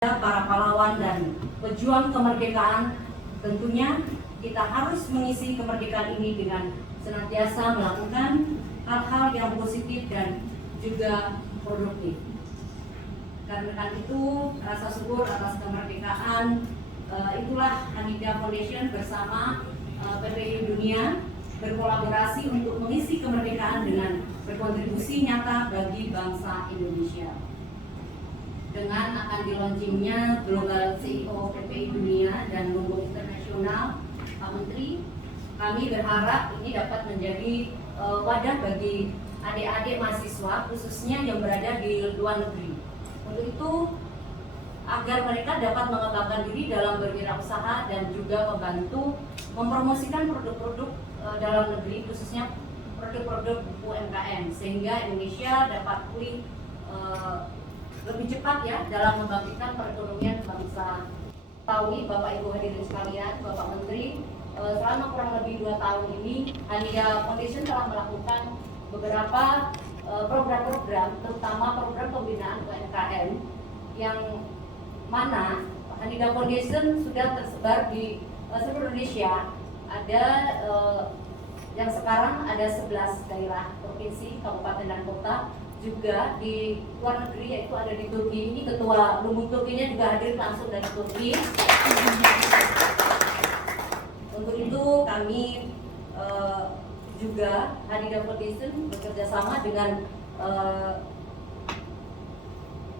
para pahlawan dan pejuang kemerdekaan, tentunya kita harus mengisi kemerdekaan ini dengan senantiasa melakukan hal-hal yang positif dan juga produktif. Karena itu, rasa syukur atas kemerdekaan, itulah Hanidah Foundation bersama PPI Dunia berkolaborasi untuk mengisi kemerdekaan dengan berkontribusi nyata bagi bangsa Indonesia. Dengan akan di-launchingnya Global CEO PPI Dunia dan Lumbung Internasional, Pak Menteri, kami berharap ini dapat menjadi wadah bagi adik-adik mahasiswa khususnya yang berada di luar negeri. Untuk itu, agar mereka dapat mengembangkan diri dalam berwirausaha dan juga membantu mempromosikan produk-produk dalam negeri, khususnya produk-produk UMKM, sehingga Indonesia dapat pulih lebih cepat ya dalam membangkitkan perekonomian bangsa. Tahu Bapak Ibu hadirin sekalian, Bapak Menteri, selama kurang lebih 2 tahun ini Hanidah Foundation telah melakukan beberapa program-program, terutama program pembinaan UMKM yang mana Hanidah Foundation sudah tersebar di seluruh Indonesia. Ada yang sekarang ada 11 daerah provinsi, kabupaten dan kota. Juga di luar negeri, yaitu ada di Turki. Ini ketua Lumbung Turkinya juga hadir langsung dari Turki. Untuk itu kami juga Hanidah Foundation bekerja sama dengan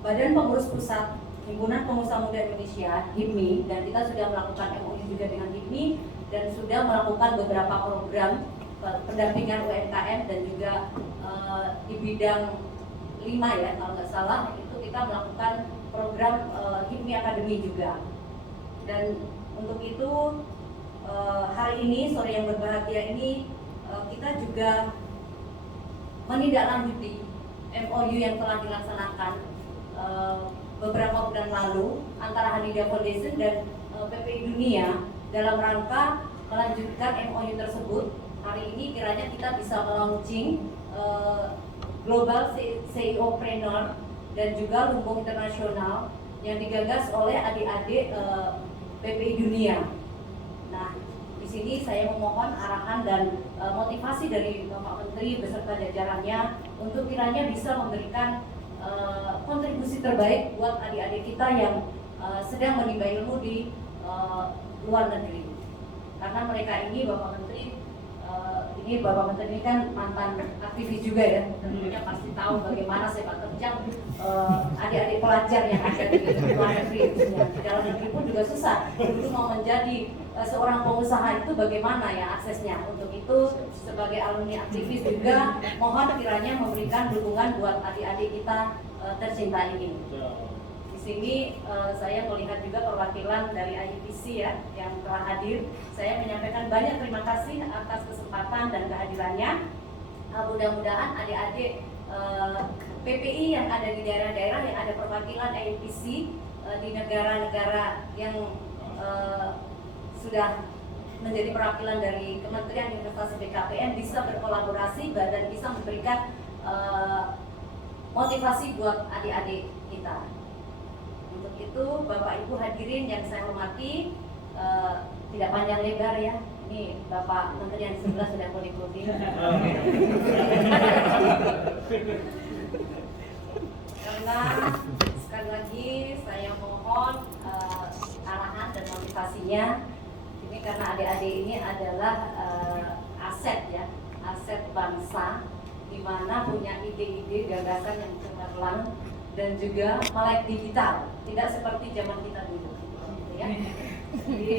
Badan Pengurus Pusat Himpunan Pengusaha Muda Indonesia (HIPMI), dan kita sudah melakukan MOU juga dengan HIPMI dan sudah melakukan beberapa program pendampingan UMKM dan juga di bidang 5 ya kalau nggak salah, itu kita melakukan program HIPMI Academy juga. Dan untuk itu hari ini, sore yang berbahagia ini, kita juga menindaklanjuti MOU yang telah dilaksanakan beberapa bulan lalu antara Hanidah Foundation dan PPI Dunia dalam rangka melanjutkan MOU tersebut. Hari ini kiranya kita bisa melaunching Global CEO Preneur dan juga Lumbung Internasional yang digagas oleh adik-adik PPI Dunia. Nah, di sini saya memohon arahan dan motivasi dari Bapak Menteri beserta jajarannya untuk kiranya bisa memberikan kontribusi terbaik buat adik-adik kita yang sedang menimba ilmu di luar negeri. Karena mereka ini, Bapak Menteri, ini Bapak Menteri ini kan mantan aktivis juga ya, tentunya pasti tahu bagaimana sepak terjang adik-adik pelajar yang ada di luar negeri. Di dalam negeri pun juga susah. Dulu mau menjadi seorang pengusaha itu bagaimana ya aksesnya. Untuk itu sebagai alumni aktivis juga mohon kiranya memberikan dukungan buat adik-adik kita tercinta ini. Di sini saya melihat juga perwakilan dari IEPC ya yang telah hadir. Saya menyampaikan banyak terima kasih atas kesempatan dan kehadirannya. Mudah-mudahan adik-adik PPI yang ada di daerah-daerah yang ada perwakilan IEPC di negara-negara yang sudah menjadi perwakilan dari Kementerian Investasi BKPM bisa berkolaborasi dan bisa memberikan motivasi buat adik-adik kita. Untuk itu, Bapak Ibu hadirin yang saya hormati, tidak panjang lebar ya. Ini Bapak Menteri yang sebelah sudah mengikuti. Karena sekali lagi saya mohon arahan dan motivasinya. Ini karena adik-adik ini adalah aset ya, aset bangsa, di mana punya ide-ide gagasan yang cemerlang dan juga melek digital, tidak seperti zaman kita dulu, gitu ya. Jadi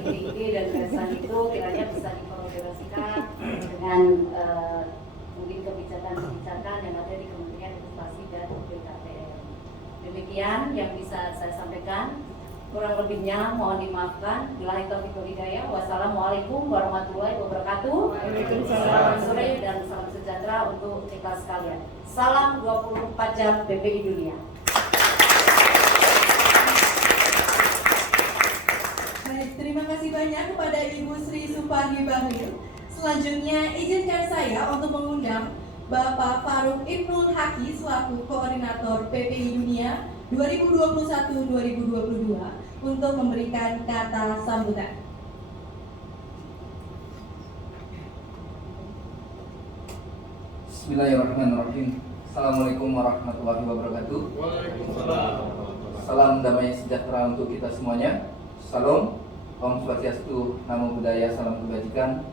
ide-ide dan gagasan itu kiranya bisa dikolaborasikan dengan mungkin kebijakan-kebijakan yang ada di Kementerian Investasi dan BKPM. Demikian yang bisa saya sampaikan. Kurang lebihnya mohon dimaafkan. Billahi taufiq wal hidayah. Wassalamualaikum warahmatullahi wabarakatuh. Selamat sore dan salam sejahtera untuk kita sekalian. Salam 24 jam PPI Dunia. Baik, terima kasih banyak kepada Ibu Sri Supardi Bahlil. Selanjutnya izinkan saya untuk mengundang Bapak Farouk Ibnul Haki selaku Koordinator PPI Dunia 2021-2022 untuk memberikan kata sambutan. Bismillahirrahmanirrahim. Assalamualaikum warahmatullahi wabarakatuh. Waalaikumsalam. Salam damai sejahtera untuk kita semuanya. Salam, Om Swastiastu, Namo Buddhaya, salam kebajikan.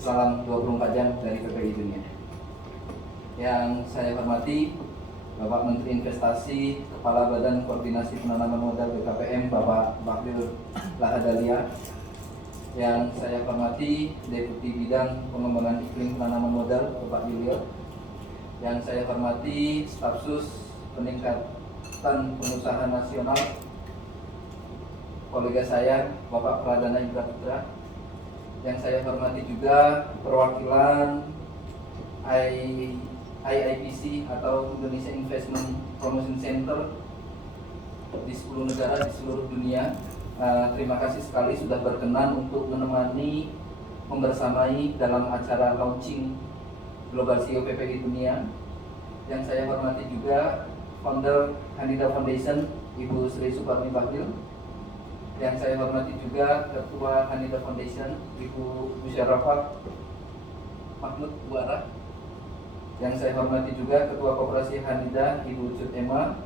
Salam 24 jam dari PPI Dunia. Yang saya hormati Bapak Menteri Investasi, Kepala Badan Koordinasi Penanaman Modal BKPM, Bapak Bahlil Lahadalia. Yang saya hormati Deputi Bidang Pengembangan Iklim Penanaman Modal, Bapak Yulio. Yang saya hormati Stafsus Peningkatan Pengusaha Nasional, kolega saya Bapak Pradana Indra Putra. Yang saya hormati juga perwakilan IIPC atau Indonesia Investment Promotion Center di 10 negara di seluruh dunia. Terima kasih sekali sudah berkenan untuk menemani, membersamai dalam acara launching Global CEO PPI Dunia. Yang saya hormati juga founder Hanida Foundation, Ibu Sri Suparni Bahlil. Yang saya hormati juga Ketua Hanida Foundation, Ibu Musyarafah Mahmud Buara. Yang saya hormati juga Ketua Koperasi Hanida, Ibu Cut Emma,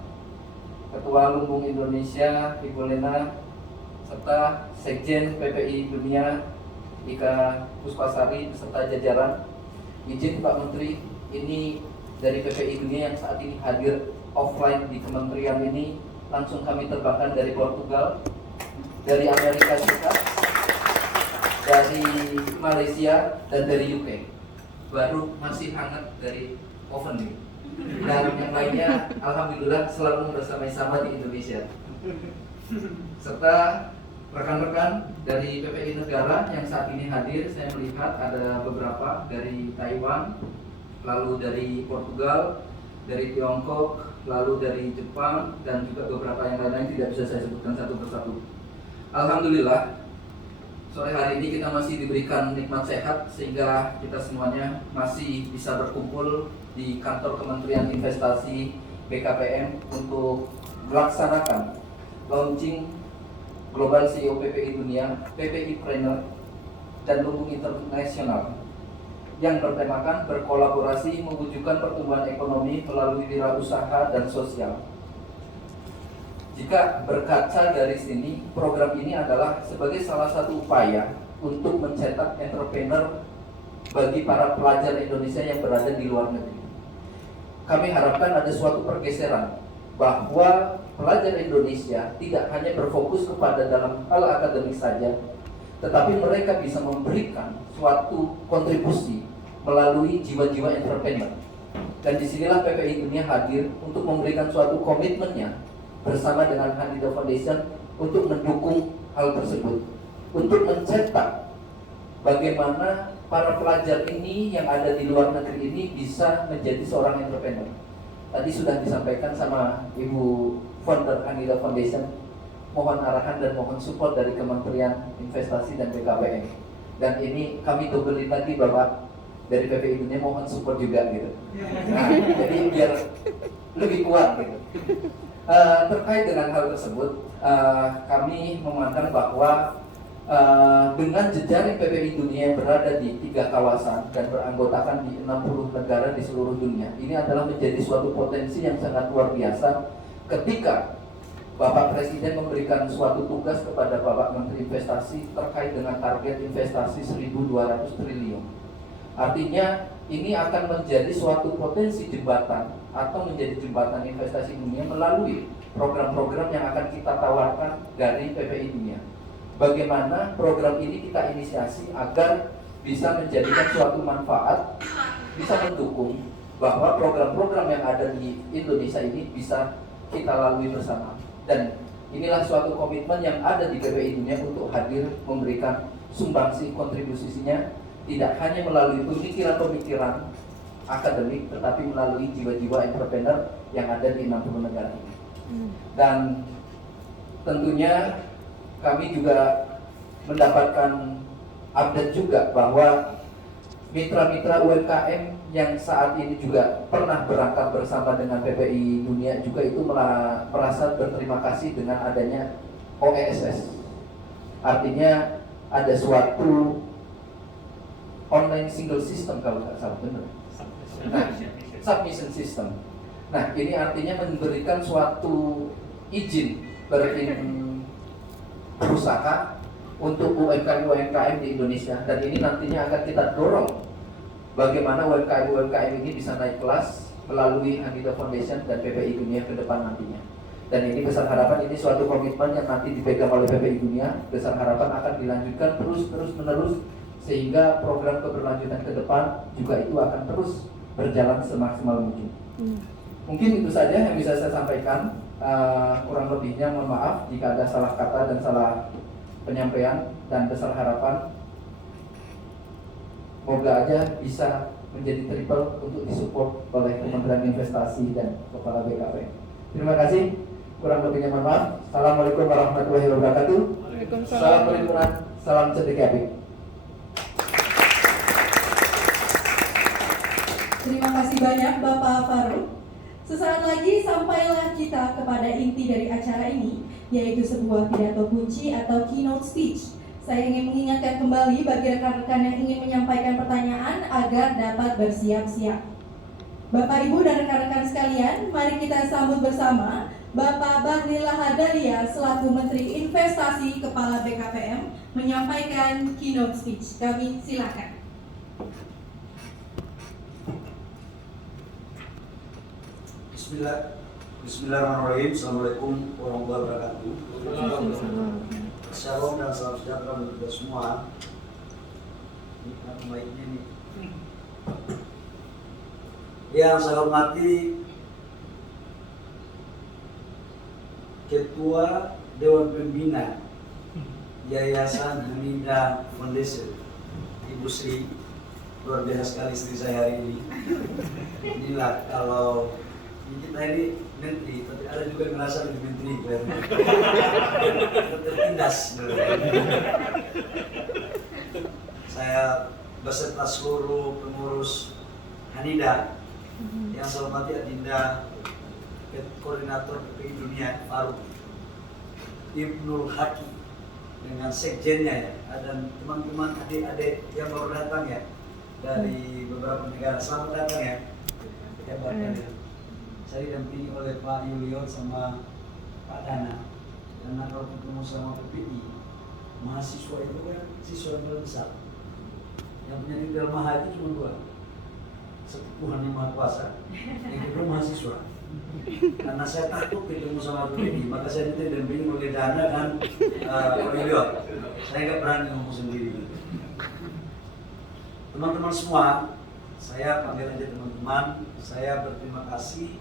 Ketua Lumbung Indonesia, Ibu Lena, serta Sekjen PPI Dunia, Ika Puspasari, beserta jajaran. Izin Pak Menteri, ini dari PPI Dunia yang saat ini hadir offline di kementerian ini, langsung kami terbangkan dari Portugal, dari Amerika Serikat, dari Malaysia, dan dari UK. Baru masih hangat dari oven nih. Dan yang lainnya alhamdulillah selalu bersama-sama di Indonesia. Serta rekan-rekan dari PPI negara yang saat ini hadir, saya melihat ada beberapa dari Taiwan, lalu dari Portugal, dari Tiongkok, lalu dari Jepang, dan juga beberapa yang lain-lain tidak bisa saya sebutkan satu persatu. Alhamdulillah, sore hari ini kita masih diberikan nikmat sehat sehingga kita semuanya masih bisa berkumpul di kantor Kementerian Investasi BKPM untuk melaksanakan launching Global CEO PPI Dunia, PPI Trainer, dan Lumbung Internasional yang bertemakan berkolaborasi mewujudkan pertumbuhan ekonomi melalui wirausaha dan sosial. Jika berkaca dari sini, program ini adalah sebagai salah satu upaya untuk mencetak entrepreneur bagi para pelajar Indonesia yang berada di luar negeri. Kami harapkan ada suatu pergeseran bahwa pelajar Indonesia tidak hanya berfokus kepada dalam hal akademik saja, tetapi mereka bisa memberikan suatu kontribusi melalui jiwa-jiwa entrepreneur. Dan disinilah PPI Dunia hadir untuk memberikan suatu komitmennya bersama dengan Hanida Foundation untuk mendukung hal tersebut, untuk mencetak bagaimana para pelajar ini yang ada di luar negeri ini bisa menjadi seorang entrepreneur. Tadi sudah disampaikan sama Ibu founder Hanida Foundation, mohon arahan dan mohon support dari Kementerian Investasi dan BKPM. Dan ini kami dobelin lagi Bapak dari PPI Dunia, mohon support juga gitu. Nah, jadi biar lebih kuat gitu. Terkait dengan hal tersebut, kami memandang bahwa dengan jejaring PPI Dunia yang berada di 3 kawasan dan beranggotakan di 60 negara di seluruh dunia, ini adalah menjadi suatu potensi yang sangat luar biasa ketika Bapak Presiden memberikan suatu tugas kepada Bapak Menteri Investasi terkait dengan target investasi 1.200 triliun. Artinya ini akan menjadi suatu potensi jembatan atau menjadi jembatan investasi dunia melalui program-program yang akan kita tawarkan dari PPI Dunia. Bagaimana program ini kita inisiasi agar bisa menjadikan suatu manfaat, bisa mendukung bahwa program-program yang ada di Indonesia ini bisa kita lalui bersama. Dan inilah suatu komitmen yang ada di PPI Dunia untuk hadir memberikan sumbangsi kontribusinya tidak hanya melalui pemikiran-pemikiran akademik, tetapi melalui jiwa-jiwa entrepreneur yang ada di 60 negara ini. Dan tentunya kami juga mendapatkan update juga bahwa mitra-mitra UMKM yang saat ini juga pernah berangkat bersama dengan PPI Dunia juga itu merasa berterima kasih dengan adanya OESS. Artinya ada suatu online single system kalau nggak salah benar. Nah, submission system. Nah, ini artinya memberikan suatu izin berusaha untuk UMKM di Indonesia, dan ini nantinya akan kita dorong bagaimana UMKM ini bisa naik kelas melalui Hanida Foundation dan PPI Dunia ke depan nantinya. Dan ini besar harapan ini suatu komitmen yang nanti dipegang oleh PPI Dunia. Besar harapan akan dilanjutkan terus menerus sehingga program keberlanjutan ke depan juga itu akan terus berjalan semaksimal mungkin. Mungkin itu saja yang bisa saya sampaikan. Kurang lebihnya mohon maaf jika ada salah kata dan salah penyampaian, dan besar harapan moga aja bisa menjadi triple untuk disupport oleh Kementerian Investasi dan Kepala BKP. Terima kasih. Kurang lebihnya mohon maaf. Assalamualaikum warahmatullahi wabarakatuh. Salam perlindungan, salam sedekah. Terima kasih banyak Bapak Faruk. Sesaat lagi sampailah kita kepada inti dari acara ini, yaitu sebuah pidato kunci atau keynote speech. Saya ingin mengingatkan kembali bagi rekan-rekan yang ingin menyampaikan pertanyaan agar dapat bersiap-siap. Bapak, Ibu, dan rekan-rekan sekalian, mari kita sambut bersama Bapak Bahlil Lahadalia selaku Menteri Investasi Kepala BKPM menyampaikan keynote speech. Kami silakan. Bismillahirrahmanirrahim. Assalamualaikum warahmatullahi wabarakatuh. Shalom dan salam sejahtera untuk kita semua. Ini kenapa baiknya nih? Yang saya hormati Ketua Dewan Pembina Yayasan Hanida Foundation, Ibu Sri. Luar biasa sekali istri saya hari ini. Inilah kalau kita ini menteri, tapi ada juga yang merasa lebih menteri, tertindas. Saya beserta seluruh pengurus Hanida yang saya hormati Adinda Koordinator PPI Dunia Faruk Ibnul Haki dengan sekjennya ya, dan teman-teman adik-adik yang baru datang ya dari beberapa negara. Selamat datang ya. Hebatnya. Saya didampingi oleh Pak Yulio sama Pak Dana. Karena kalau ketemu sama PPI, mahasiswa itu kan siswa yang paling besar. Yang punya titel maha itu cuma dua, Tuhan yang Maha Kuasa, yang kedua mahasiswa. Karena saya takut ketemu sama PPI, maka saya didampingi oleh Dana dan Pak Yulio. Saya nggak berani ngomong sendiri. Teman-teman semua, saya panggil aja teman-teman. Saya berterima kasih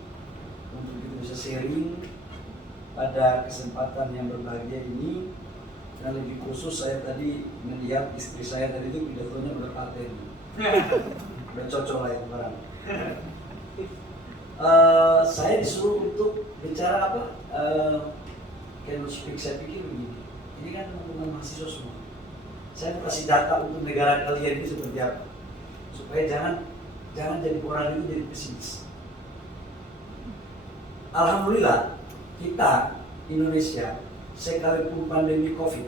untuk kita bisa sharing pada kesempatan yang berbahagia ini. Dan lebih khusus saya tadi melihat istri saya tadi itu pidatonya udah paten, udah cocok lah itu barang. Saya disuruh untuk bicara apa? Keynote speak. Saya pikir begini, ini kan teman-teman mahasiswa semua. Saya mau kasih data untuk negara kalian ini seperti apa, supaya jangan jadi orang itu jadi pesimis. Alhamdulillah kita Indonesia sekalipun pandemi COVID.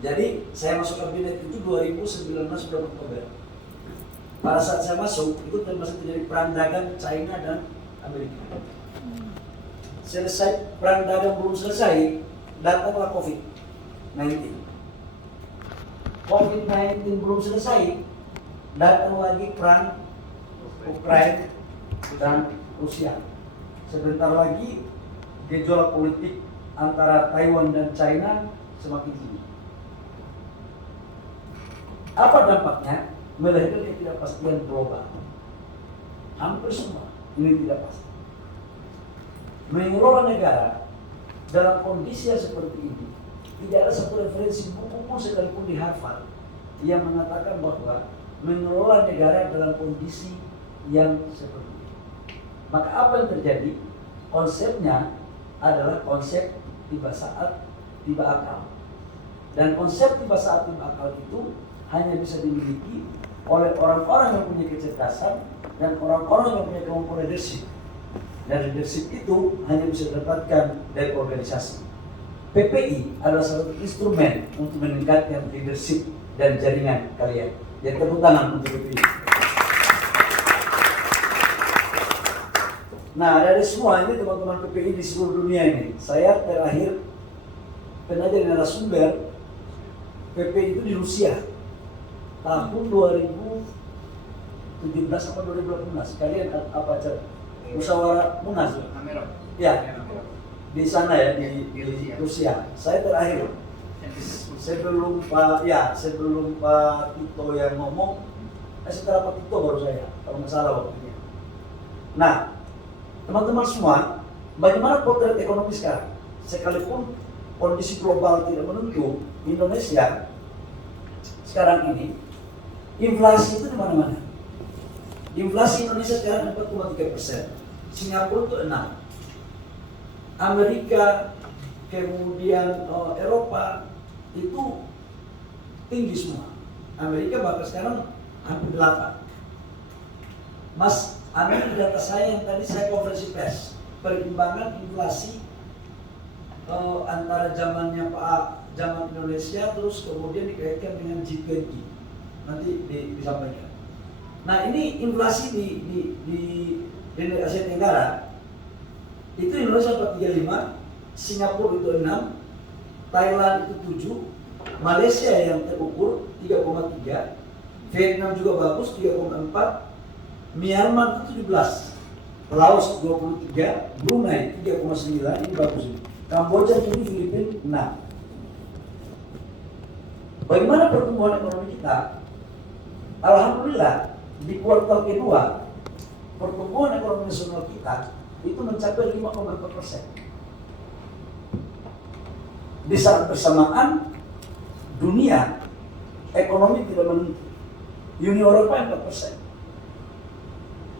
Jadi saya masuk kabinet itu 2019 bulan Oktober. Pada saat saya masuk itu termasuk terjadi perang dagang China dan Amerika. Selesai perang dagang belum selesai, datanglah COVID-19. COVID-19 belum selesai, datang lagi perang Ukraina dan Rusia. Sebentar lagi gejolak politik antara Taiwan dan China semakin tinggi. Apa dampaknya? Melahirkan ketidakpastian global. Hampir semua ini tidak pasti. Mengelola negara dalam kondisi yang seperti ini, tidak ada satu referensi buku pun sekalipun di Harvard yang mengatakan bahwa mengelola negara dalam kondisi yang seperti ini. Maka apa yang terjadi? Konsepnya adalah konsep tiba saat, tiba akal. Dan konsep tiba saat, tiba akal itu hanya bisa dimiliki oleh orang-orang yang punya kecerdasan dan orang-orang yang punya kemampuan leadership. Dan leadership itu hanya bisa didapatkan dari organisasi. PPI adalah salah satu instrumen untuk meningkatkan leadership dan jaringan kalian. Jadi tepuk tangan untuk PPI. Nah, dari semua ini teman-teman PPI di seluruh dunia ini, saya terakhir pernah jadi narasumber PPI itu di Rusia tahun 2017 atau 2018. Kalian apa acara musyawarah Munas? Ya, di sana ya, di Rusia. Saya terakhir sebelum Pak Tito yang ngomong, setelah Pak Tito baru saya, kalau nggak salah waktu itu. Nah, teman-teman semua, bagaimana potret ekonomi sekarang? Sekalipun kondisi global tidak menentu, Indonesia sekarang ini inflasi itu di mana-mana. Inflasi Indonesia sekarang 4,3%, Singapura itu 6%, Amerika, kemudian Eropa itu tinggi semua. Amerika bahkan sekarang hampir 8%. Mas, ambil data saya yang tadi saya konferensi pers, perkembangan inflasi antara zaman Indonesia terus kemudian dikaitkan dengan G20, nanti disampaikan. Nah, ini inflasi di Asia Tenggara itu Indonesia 4,35, Singapura itu 6, Thailand itu 7, Malaysia yang terukur 3,3, Vietnam juga bagus 3,4, Myanmar itu 17, Laos 23, Brunei 3,9, ini bagus ini. Kamboja 7, Filipina 6. Bagaimana pertumbuhan ekonomi kita? Alhamdulillah di kuartal kedua pertumbuhan ekonomi nasional kita itu mencapai 5,4%. Di saat bersamaan dunia ekonomi tidak menentu. Uni Eropa 4%.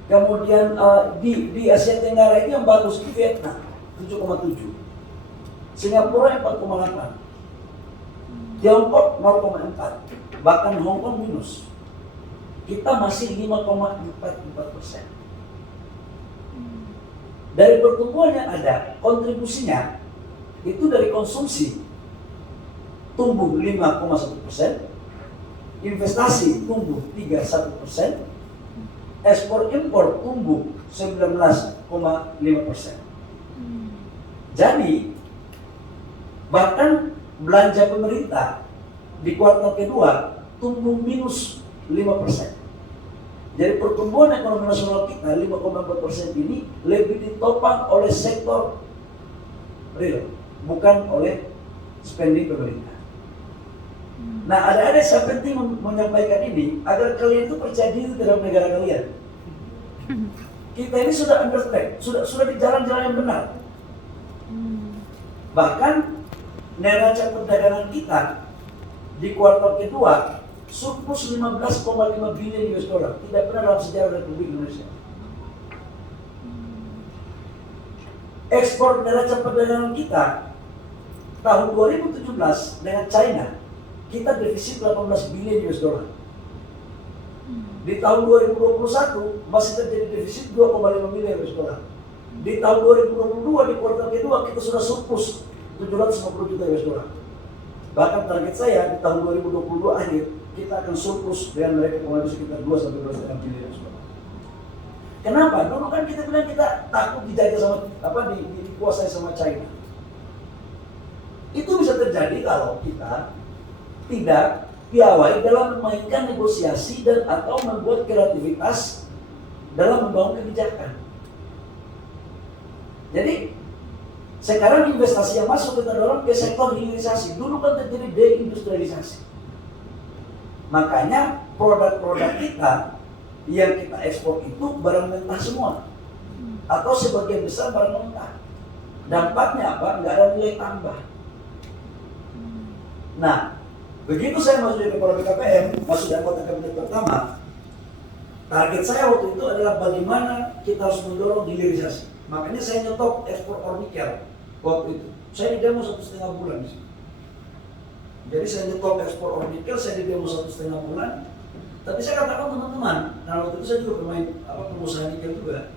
Kemudian di Asia Tenggara itu yang bagus di Vietnam 7,7, Singapura 4,8, Tiongkok 0,4, bahkan Hong Kong minus. Kita masih 5,44%. Dari pertumbuhan yang ada, kontribusinya itu dari konsumsi tumbuh 5,1%, investasi tumbuh 31%, ekspor impor tumbuh 19,5%. Jadi bahkan belanja pemerintah di kuartal kedua tumbuh minus 5%. Jadi pertumbuhan ekonomi nasional kita 5,4% ini lebih ditopang oleh sektor real, bukan oleh spending pemerintah. Nah, ada saya penting menyampaikan ini agar kalian itu percaya diri terhadap negara kalian. Kita ini sudah under track, sudah di jalan-jalan yang benar. Bahkan neraca perdagangan kita di kuartal kedua surplus 15,5 bilion US dollar. Tidak pernah dalam sejarah Republik Indonesia. Ekspor neraca perdagangan kita tahun 2017 dengan China kita defisit 18 bilion US dollar. Di tahun 2021 masih terjadi defisit 2,5 miliar US dollar. Di tahun 2022 di kuartal kedua kita sudah surplus 750 juta US dollar. Bahkan target saya di tahun 2022 akhir kita akan surplus dengan mereka kemarin sekitar 2 sampai 2,5 miliar US dollar. Kenapa? Dulu kan kita bilang kita takut dijaga sama dikuasai sama China. Itu bisa terjadi kalau kita tidak piawai dalam memainkan negosiasi dan atau membuat kreativitas dalam membangun kebijakan. Jadi sekarang investasi yang masuk kita dorong ke sektor hilirisasi. Dulu kan terjadi deindustrialisasi. Makanya produk-produk kita yang kita ekspor itu barang mentah semua, atau sebagian besar barang mentah. Dampaknya apa? Nggak ada nilai tambah. Nah, begitu saya masuk jadi kepala BKPM, masuk di anggota kabinet pertama, target saya waktu itu adalah bagaimana kita harus mendorong hilirisasi. Makanya saya nyetop ekspor ornikel waktu itu. Saya di demo 1,5 bulan di sini. Jadi saya nyetop ekspor ornikel, saya di demo 1,5 bulan. Tapi saya katakan teman-teman, nah waktu itu saya juga bermain pengusaha nikel juga.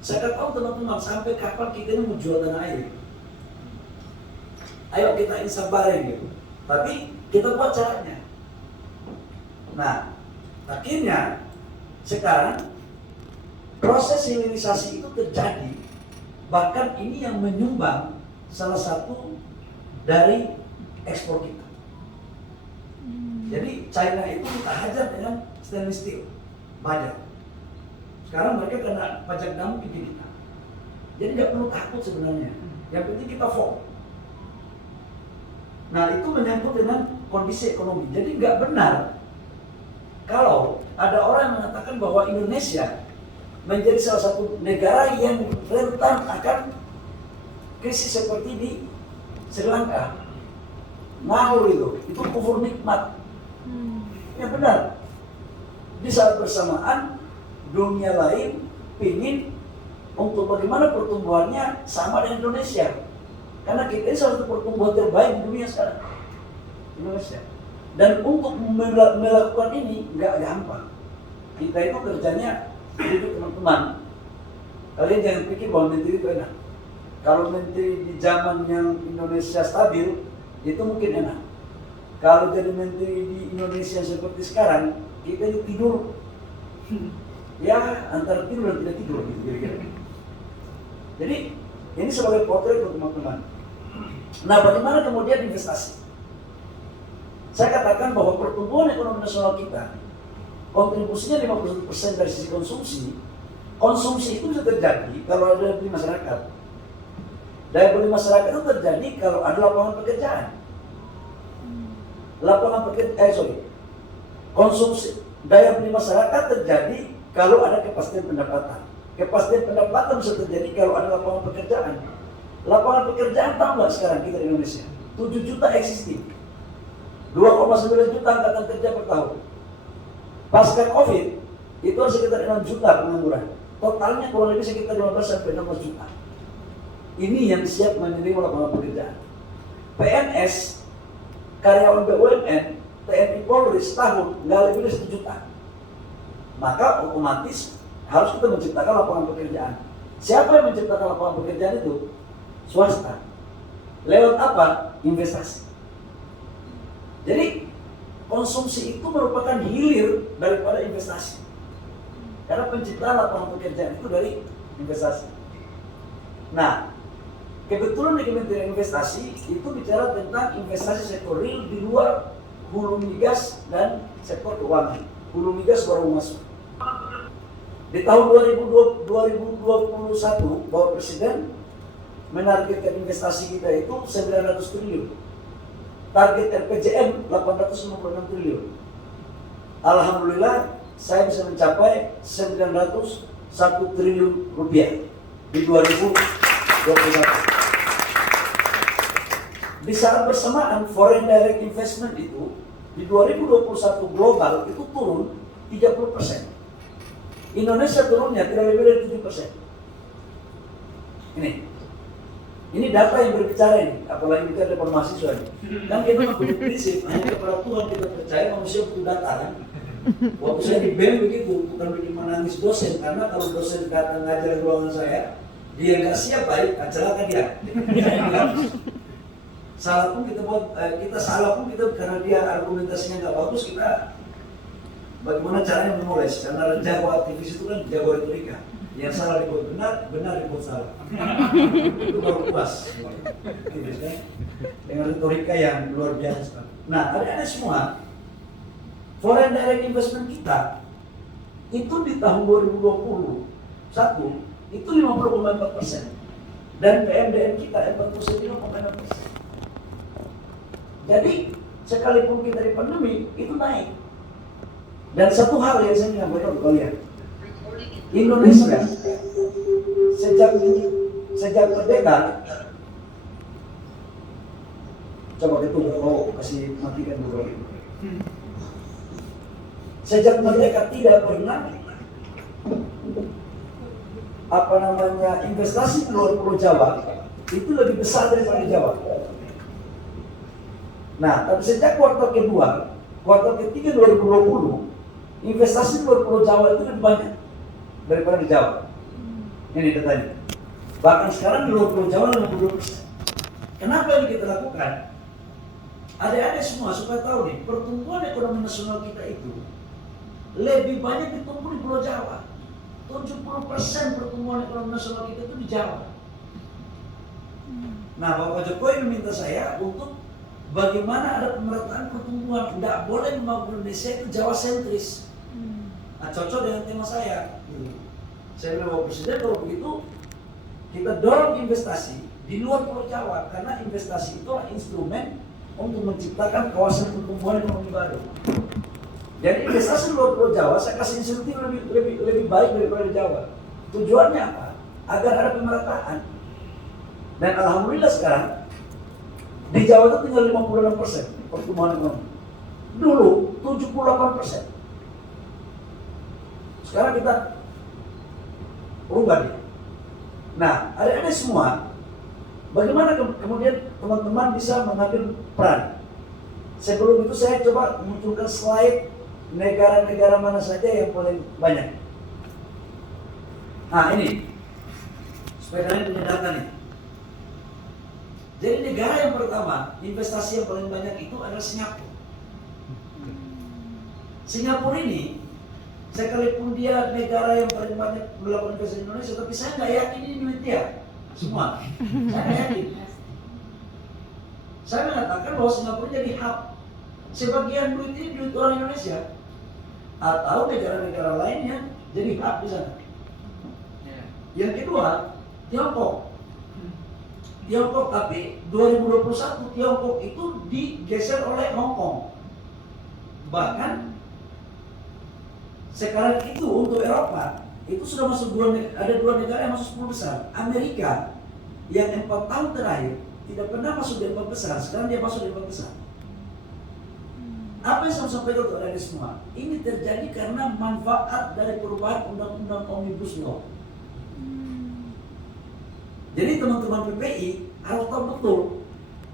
Saya katakan teman-teman, sampai kapan kita ini mau jual tanah air? Ayo kita ini sabarin gitu. Tapi kita buat caranya. Nah, akhirnya sekarang proses hilirisasi itu terjadi. Bahkan ini yang menyumbang salah satu dari ekspor kita. Jadi China itu kita hajar dengan stainless steel, banyak. Sekarang mereka kena pajak dumping di kita. Jadi nggak perlu takut sebenarnya. Yang penting kita fokus. Nah itu menyangkut dengan kondisi ekonomi. Jadi nggak benar kalau ada orang yang mengatakan bahwa Indonesia menjadi salah satu negara yang rentan akan krisis seperti di Sri Lanka. Ngawur itu kufur nikmat. Ya benar. Di saat bersamaan dunia lain ingin untuk bagaimana pertumbuhannya sama dengan Indonesia. Karena kita ini salah satu pertumbuhan terbaik di dunia sekarang. Indonesia. Dan untuk melakukan ini nggak gampang. Kita itu kerjanya, jadi teman-teman, kalian jangan pikir bahwa menteri itu enak. Kalau menteri di zaman yang Indonesia stabil, itu mungkin enak. Kalau jadi menteri di Indonesia seperti sekarang, kita ini tidur, ya antara tidur dan tidak tidur gitu kira-kira. Jadi ini sebagai potret untuk teman-teman. Nah, bagaimana kemudian investasi? Saya katakan bahwa pertumbuhan ekonomi nasional kita, kontribusinya 51% dari sisi konsumsi. Konsumsi itu bisa terjadi kalau ada daya beli masyarakat. Daya beli masyarakat itu terjadi kalau ada lapangan pekerjaan. Konsumsi daya beli masyarakat terjadi kalau ada kepastian pendapatan. Kepastian pendapatan bisa terjadi kalau ada lapangan pekerjaan. Lapangan pekerjaan tahu nggak sekarang kita di Indonesia? 7 juta existing. 2,9 juta angkatan kerja per tahun. Pasca Covid, itu sekitar 6 juta pengangguran. Totalnya kurang lebih sekitar 15 sampai 16 juta. Ini yang siap menerima lapangan pekerjaan. PNS, karyawan BUMN, TNI Polri setahun nggak lebih dari 1 juta. Maka otomatis harus kita menciptakan lapangan pekerjaan. Siapa yang menciptakan lapangan pekerjaan itu? Swasta. Lewat apa? Investasi. Jadi konsumsi itu merupakan hilir daripada investasi. Karena penciptaan lapangan pekerjaan itu dari investasi. Nah, kebetulan di Kementerian Investasi itu bicara tentang investasi sektor real di luar hulu migas dan sektor keuangan. Hulu migas baru masuk. Di tahun 2021, Bapak Presiden menargetkan investasi kita itu 900 triliun. Target RPJM 856 triliun. Alhamdulillah saya bisa mencapai 901 triliun rupiah di 2021. Di saat bersamaan foreign direct investment itu di 2021 global itu turun 30%. Indonesia turunnya tidak lebih dari 7%. Ini data yang berbicara ini, apalagi kita depan mahasiswa ini. Kan kita punya prinsip, hanya kepada Tuhan kita percaya, manusia butuh data kan. Waktu saya di BEM begitu, bukan bikin menangis dosen, karena kalau dosen datang ngajar di ruangan saya, dia nggak siap baik, celaka dia. Salah pun kita buat, karena dia argumentasinya nggak bagus, kita bagaimana caranya memoles, karena jago aktivis itu kan jago retorika. Yang salah dibuat benar, benar dibuat salah. Itu baru puas. Dengan retorika yang luar biasa. Nah, ada semua. Foreign direct investment kita itu di tahun 2021 itu 50,4%. Dan PMDN kita 49,6%. Jadi, sekalipun kita di pandemi, itu naik. Dan satu hal yang saya menyampaikan ke kalian, Indonesia sejak merdeka, coba ditunggu, kasih matikan dulu. Sejak merdeka tidak pernah investasi di luar Pulau Jawa itu lebih besar daripada Jawa. Nah, tapi sejak kuartal ketiga 2020 investasi di luar Pulau Jawa itu lebih banyak daripada di Jawa. Ini datanya. Bahkan sekarang di luar Pulau Jawa 52%. Kenapa ini kita lakukan? Adik-adik semua supaya tahu nih, pertumbuhan ekonomi nasional kita itu lebih banyak ditumbuh di Pulau Jawa. 70% pertumbuhan ekonomi nasional kita itu di Jawa. Nah, Bapak Jokowi meminta saya untuk bagaimana ada pemerataan pertumbuhan. Tidak boleh membangun Indonesia itu Jawa sentris. Nah, cocok dengan tema saya. Saya bilang, Bapak Presiden, kalau begitu kita dorong investasi di luar Pulau Jawa, karena investasi itu adalah instrumen untuk menciptakan kawasan pertumbuhan ekonomi baru. Jadi investasi di luar Pulau Jawa, saya kasih insentif lebih baik daripada di Jawa. Tujuannya apa? Agar ada pemerataan. Dan alhamdulillah sekarang di Jawa itu tinggal 56% pertumbuhan ekonomi. Dulu 78%. Sekarang kita ubah dia. Nah, adik-adik semua, bagaimana kemudian teman-teman bisa mengambil peran? Sebelum itu saya coba munculkan slide negara-negara mana saja yang paling banyak. Nah, ini supaya kalian punya data nih. Jadi negara yang pertama, investasi yang paling banyak itu adalah Singapura. Singapura ini, sekalipun dia negara yang paling banyak melakukan investasi di Indonesia, tapi saya nggak yakin ini duit dia semua. Saya nggak yakin. Saya mengatakan bahwa Singapura jadi hub. Sebagian duit ini duit orang Indonesia atau negara-negara lainnya jadi hub di sana. Yang kedua, Tiongkok. Tiongkok, tapi 2021 Tiongkok itu digeser oleh Hong Kong. Bahkan sekarang itu untuk Eropa itu sudah masuk ada dua negara yang masuk 10 besar. Amerika yang 4 tahun terakhir tidak pernah masuk di 4 besar, sekarang dia masuk di 4 besar. Apa yang saya sampaikan untuk adik semua? Ini terjadi karena manfaat dari perubahan undang-undang Omnibus Law. Jadi teman-teman PPI harus tahu betul,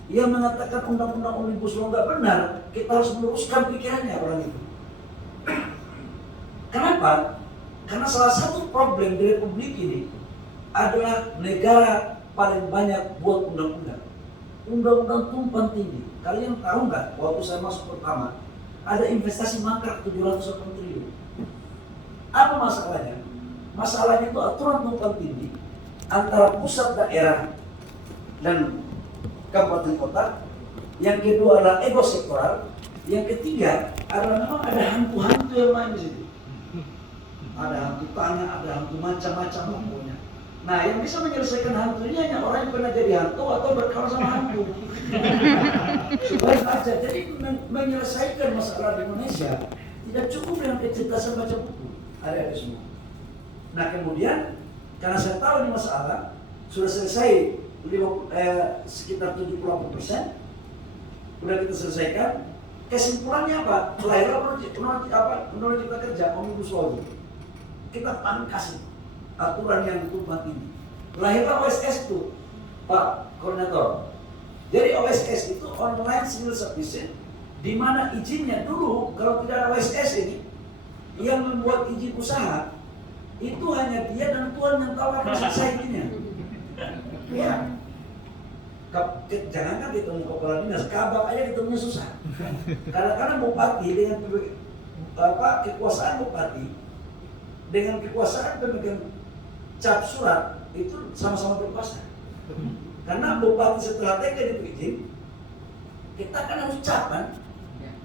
yang mengatakan undang-undang Omnibus Law nggak benar, kita harus meluruskan pikirannya orang itu. Kenapa? Karena salah satu problem di Republik ini adalah negara paling banyak buat undang-undang. Undang-undang tumpang tindih. Kalian tahu nggak, waktu saya masuk pertama, ada investasi mangkrak 700 triliun. Apa masalahnya? Masalahnya itu aturan tumpang tindih antara pusat daerah dan kabupaten kota. Yang kedua adalah ego sektoral. Yang ketiga adalah memang ada hantu-hantu yang main di situ. Ada hantu tanah, ada hantu macam-macam pokoknya. Nah, yang bisa menyelesaikan hantu ini hanya orang yang pernah jadi hantu atau berkawan sama hantu. Supaya aja, jadi menyelesaikan masalah di Indonesia tidak cukup dengan kecerdasan baca buku. Ada semua. Nah, kemudian karena saya tahu ini masalah sudah selesai sekitar 78%, sudah kita selesaikan. Kesimpulannya apa? Lahirlah Undang-Undang Cipta Kerja Omnibus Law. Kita pangkas aturan yang tumpang tindih. Lahirlah OSS itu, Pak Koordinator. Jadi OSS itu Online Civil Service, di mana izinnya dulu kalau tidak ada OSS ini, yang membuat izin usaha itu hanya dia dan Tuhan yang tahu apa selesai izinnya. Ya, jangankan ketemu kepala dinas, kabak aja ketemunya susah. Kadang-kadang bupati dengan kekuasaan bupati dengan kekuasaan pemegang cap surat itu sama-sama berkuasa. Karena bupati setelah TK itu izin, kita kan harus cap kan?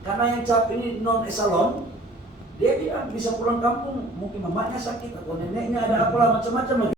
Karena yang cap ini non esalon, dia bisa pulang kampung, mungkin mamanya sakit atau neneknya ada apalah macam-macam lagi.